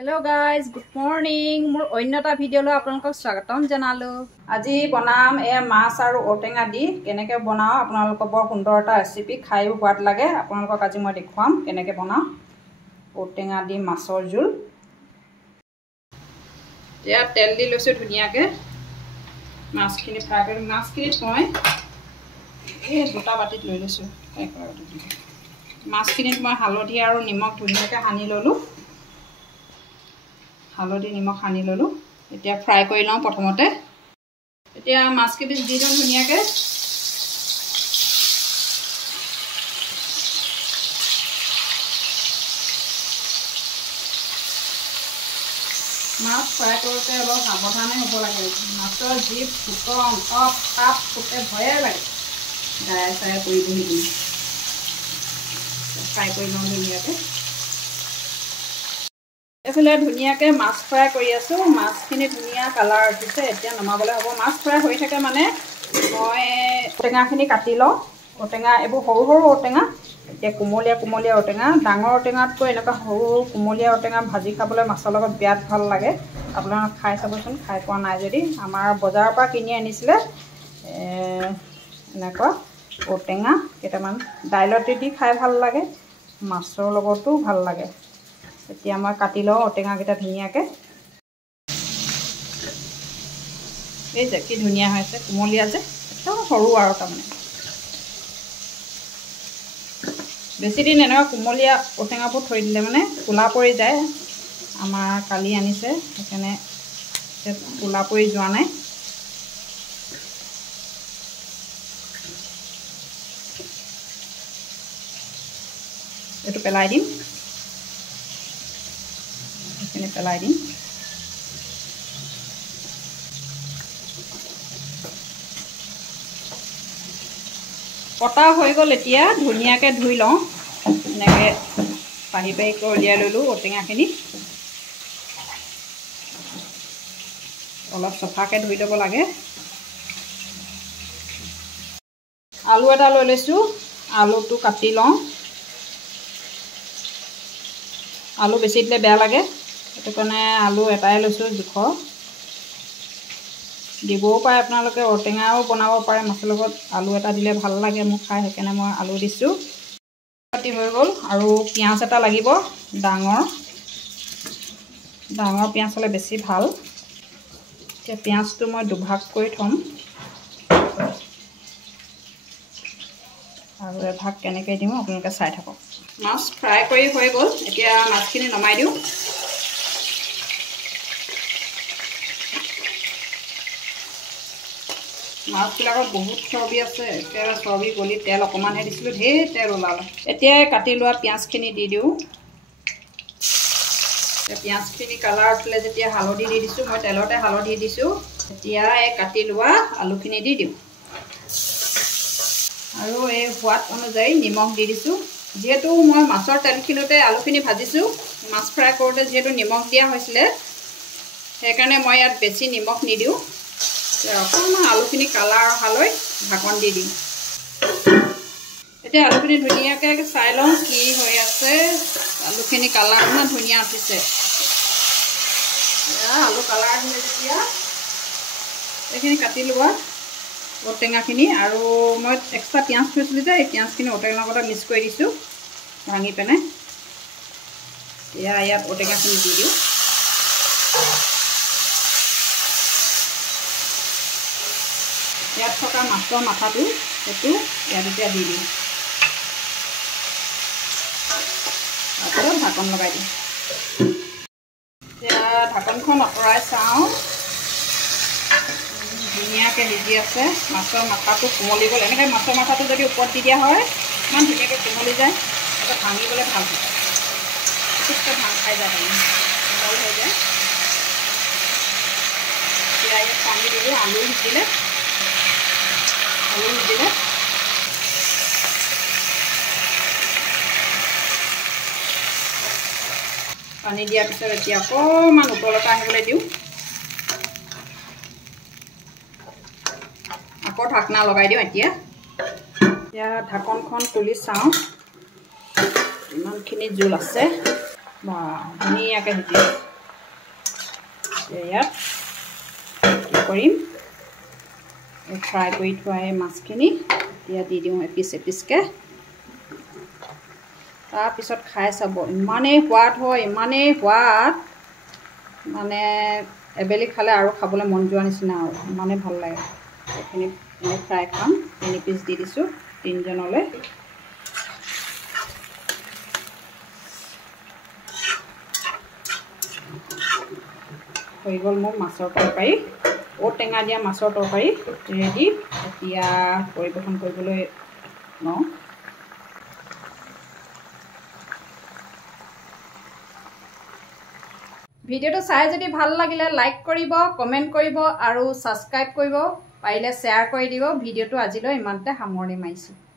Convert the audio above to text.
Hello guys, good morning. মোৰ অন্যটা ভিডিঅ'লৈ আপোনালোকক স্বাগতম জনালো। আজি বনাম মাছ আৰু ঔটেঙা দি কেনেকৈ বনাও আপোনালোকক বৰ সুন্দৰ এটা ৰেচিপি খাইও সোৱাদ লাগে। আপোনালোকক আজি মই দেখুৱাম কেনেকৈ বনাও ঔটেঙা দি মাছৰ জোল। এতিয়া তেল দি লৈছো ধুনীয়াকৈ মাছখিনি ফ্ৰাই কৰি মাছখিনিত মই দুটা বাটিত লৈ লৈছো। মাছখিনিত মই হালধি আৰু নিমখ ধুনীয়াকৈ সানি ললো। হালধি নিমখ সানি ললো। এতিয়া ফ্ৰাই কৰি লওঁ প্ৰথমতে। এতিয়া মাছকেইপিচ দি দিওঁ ধুনীয়াকৈ। মাছ ফ্ৰাই কৰোঁতে অলপ সাৱধানে হ'ব লাগে। মাছৰ যি ফুটন টপ তাপ ফুটে ভয়ে লাগে। গায়ে চায়ে কৰি বহি দিওঁ। ফ্ৰাই কৰি লওঁ ধুনীয়াকৈ। এইফালে ধুনীয়াকৈ মাছ ফ্ৰাই কৰি আছোঁ। মাছখিনি ধুনীয়া কালাৰ উঠিছে। এতিয়া নমাবলৈ হ'ব। মাছ ফ্ৰাই হৈ থাকে মানে মই ঔটেঙাখিনি কাটি লওঁ। ঔটেঙা এইবোৰ সৰু সৰু ঔটেঙা। এতিয়া কোমলীয়া কোমলীয়া ঔটেঙা। ডাঙৰ ঔটেঙাতকৈ এনেকুৱা সৰু কোমলীয়া ঔটেঙা ভাজি খাবলৈ মাছৰ লগত বিৰাট ভাল লাগে। আপোনালোকে খাই চাবচোন, খাই পোৱা নাই যদি। আমাৰ বজাৰৰ পৰা কিনি আনিছিলে এনেকুৱা ঔটেঙা কেইটামান। দাইলতে দি খাই ভাল লাগে, মাছৰ লগতো ভাল লাগে। এতিয়া মই কাটি লওঁ ঔটেঙাকেইটা ধুনীয়াকৈ। এই যে কি ধুনীয়া হৈ আছে, কোমলীয়া যে একদম সৰু আৰু তাৰমানে। বেছি দিন এনেকুৱা কোমলীয়া ঔটেঙাবোৰ থৈ দিলে মানে ক'লা পৰি যায়। আমাৰ কালি আনিছে সেইকাৰণে ক'লা পৰি যোৱা নাই। এইটো পেলাই দিম, এইখিনি পেলাই দিম। কটা হৈ গ'ল। এতিয়া ধুনীয়াকৈ ধুই লওঁ। এনেকৈ পাহি পাহিকৈ উলিয়াই ল'লোঁ ঔটেঙাখিনি। অলপ চফাকৈ ধুই ল'ব লাগে। আলু এটা লৈ লৈছোঁ। আলুটো কাটি লওঁ। আলু বেছি দিলে বেয়া লাগে, সেইটো কাৰণে আলু এটাই লৈছোঁ জোখৰ। দিবও পাৰে আপোনালোকে, ঔটেঙাও বনাব পাৰে মাছৰ লগত। আলু এটা দিলে ভাল লাগে মোক খাই, সেইকাৰণে মই আলু দিছোঁ। কাটি হৈ গ'ল। আৰু পিঁয়াজ এটা লাগিব, ডাঙৰ পিঁয়াজ হ'লে বেছি ভাল। এতিয়া পিঁয়াজটো মই দুভাগ কৰি থ'ম আৰু এভাগ কেনেকৈ দিওঁ আপোনালোকে চাই থাকক। মাছ ফ্ৰাই কৰি হৈ গ'ল। এতিয়া মাছখিনি নমাই দিওঁ। মাছবিলাকত বহুত চৰ্বি আছে। একেবাৰে চৰ্বি গলি তেল অকণমানহে দিছিলোঁ, ঢেৰ তেল ওলালে। এতিয়া কাটি লোৱা পিঁয়াজখিনি দি দিওঁ। পিঁয়াজখিনি কালাৰ উঠিলে যেতিয়া হালধি দি দিছোঁ, মই তেলতে হালধি দিছোঁ। এতিয়া এই কাটি লোৱা আলুখিনি দি দিওঁ আৰু এই সোৱাদ অনুযায়ী নিমখ দি দিছোঁ। যিহেতু মই মাছৰ তেলখিনিতে আলুখিনি ভাজিছোঁ, মাছ ফ্ৰাই কৰোঁতে যিহেতু নিমখ দিয়া হৈছিলে, সেইকাৰণে মই ইয়াত বেছি নিমখ নিদিওঁ। অকণমান আলুখিনি কালাৰ অহালৈ ঢাকন দি দিম। এতিয়া আলুখিনি ধুনীয়াকৈ চাই লওঁ কি হৈ আছে। আলুখিনি কালাৰ ইমান ধুনীয়া উঠিছে। আলু কালাৰ আহিলে যেতিয়া এইখিনি কাটি লোৱা ঔটেঙাখিনি, আৰু মই এক্সট্ৰা পিঁয়াজ থৈছিলোঁ যে এই পিঁয়াজখিনি ঔটেঙাৰ লগত মিক্স কৰি দিছোঁ ভাঙি পেনে। ইয়াত ঔটেঙাখিনি দি দিওঁ। ইয়াত থকা মাছৰ মাথাটো সেইটো ইয়াত এতিয়া দি দিওঁ। তাৰপিছত ঢাকন লগাই দিওঁ। এতিয়া ঢাকনখন আঁতৰাই চাওঁ। ধুনীয়াকৈ সিজি আছে। মাছৰ মাথাটো কোমলি গ'ল। এনেকৈ মাছৰ মাথাটো যদি ওপৰত দি দিয়া হয় ইমান ধুনীয়াকৈ কোমলি যায়। এটা ভাঙিবলৈ ভাল হয়, পুটুককৈ ভাঙ খাই যায়, কোমল হৈ যায়। এতিয়া ইয়াত পানী দিলোঁ। আলু সিজিলে পানী দিয়াৰ পিছত এতিয়া অকণমান উতলতা আহিবলৈ দিওঁ। আকৌ ঢাকনা লগাই দিওঁ। এতিয়া ঢাকনখন তুলি চাওঁ ইমানখিনি জোল আছে। ধুনীয়াকৈ সিজি ইয়াত কি কৰিম ফ্ৰাই কৰি থোৱা এই মাছখিনি এতিয়া দি দিওঁ এপিচ এপিচকৈ তাৰপিছত খাই চাব ইমানেই সোৱাদ হয় ইমানেই সোৱাদ মানে এবেলি খালে আৰু খাবলৈ মন যোৱা নিচিনা আৰু ইমানেই ভাল লাগে এইখিনি এনেই ফ্ৰাই খাম 3 পিচ দি দিছোঁ 3জনলৈ হৈ গ'ল মোৰ মাছৰ তৰকাৰী ঔটেঙা দিয়া মাছৰ তৰকাৰী ৰেডি এতিয়া পৰিৱেশন কৰিবলৈ লওঁ ভিডিঅ'টো চাই যদি ভাল লাগিলে লাইক কৰিব কমেণ্ট কৰিব আৰু ছাবস্ক্ৰাইব কৰিব পাৰিলে শ্বেয়াৰ কৰি দিব ভিডিঅ'টো আজিলৈ ইমানতে সামৰণি মাৰিছোঁ